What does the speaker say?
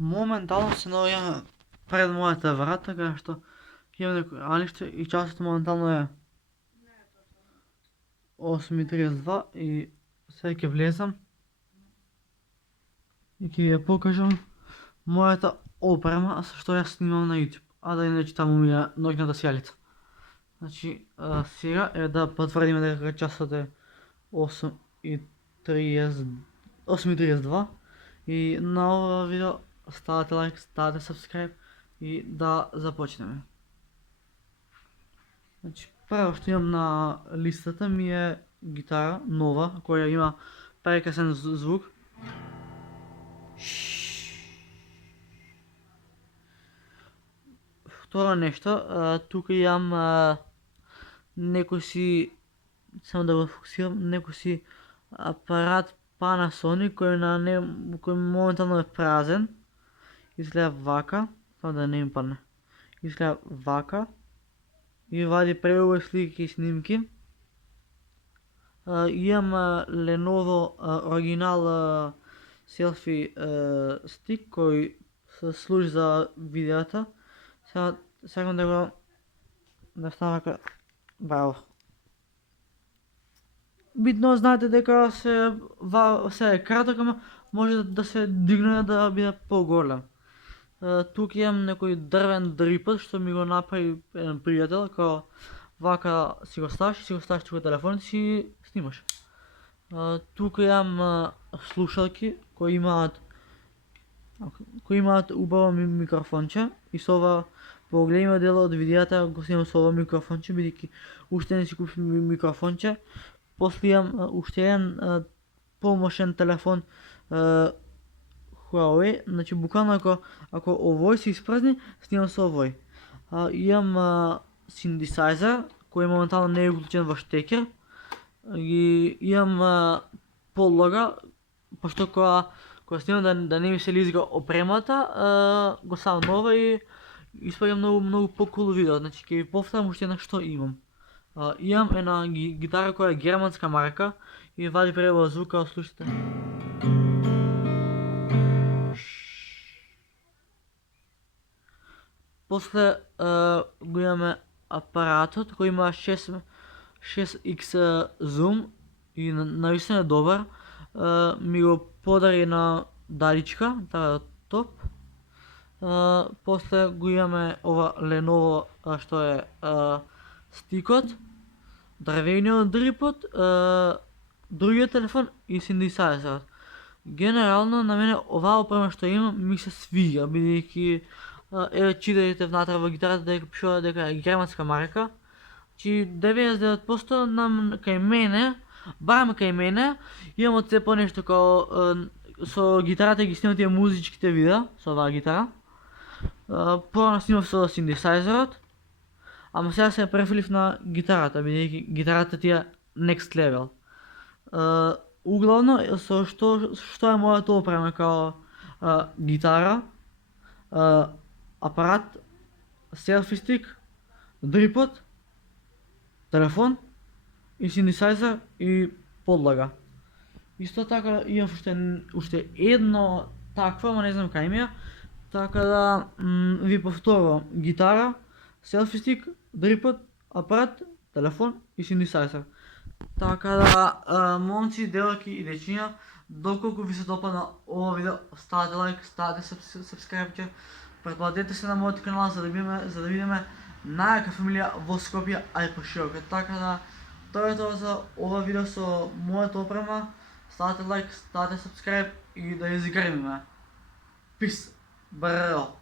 Моментално се наоѓам пред моята врата, каде што имам некој раниште и часот моментално е 8:32 и сега ќе влезам и ќе ја покажам мојата опрема со што ја снимам на YouTube, а да иначе таму ми е ноќната сјалица. Значи, сега е да потврдиме дека часот е 8:32 и на ова видео ставате лайк, ставате subscribe и да започнеме. Значи, прво што имам на листата ми е гитара нова, која има прекрасен звук. Второ нешто, тука имам некој си, само да го фокусирам, некој си апарат Panasonic кој моментално е празен. Изгледа вака, само да не ми падне. Изгледа вака и вади преубави слики и снимки. Имам Lenovo оригинал селфи стик кој се служи за видеата. Сега сакам да става вака. Браво. Битно знаете дека се е краток, ама може да се дигне да биде поголем. Тук имам некој дрвен дрипот што ми го направи еден пријател, као вака си го ставаш тука телефонот и си снимаш. Тука имам слушалки кои имаат убаво микрофонче и со ова поголемиот дел од видеата го снимам со ова микрофонче, бидејќи уште не си купив микрофонче. После имам уште еден помошен телефон Huawei, значи буквално ако овој се испразни, снимам со овој. Имам синтесайзер кој моментално не е уклучен во штекер. И имам подлога, пошто кога снимам да не ми се лизга опремата, го ставам нова и испаѓа многу по-кул видео. Значи ќе ви повторам уште една што имам. Имам една гитара која е германска марка и вади преубав звук, као слушате. После го имаме апаратот кој има 6x зум и навистина е добар. Ми го подари на Даричка, таа топ. После го имаме ова Lenovo што е стикот, дрвениот дрипот, другиот телефон и синтесайзерот. Генерално на мене оваа опрема што имам ми се свиѓа, бидејќи читајте внатре во гитарата дека пишува дека е германска марка. Значи 99% кај мене, барем кај мене, имам одцепо нешто као со гитарата ги снимам тие музичките видеа со оваа гитара. Порано снимав со синтесайзерот, ама сега се префрлив на гитарата, бидејќи гитарата ти е next level. Углавно со што е мојата опрема, као гитара, апарат, селфи стик, дрипот, телефон и синтесайзер и подлага. Исто така имам уште едно такво, ама не знам кај ми е. Така да ви повторувам: гитара, селфи стик, дрипот, апарат, телефон и синтесайзер. Така да, момци, девојки и дечиња, доколку ви се допадна ова видео, ставате лайк, ставате subscribe, претплатете се на мојот канал за да видиме најака фамилија во Скопје, а и пошироко. Така да, тоа е тоа за ова видео со мојата опрема. Ставате лайк, ставате subscribe и да ја изиграиме. Peace. Браво.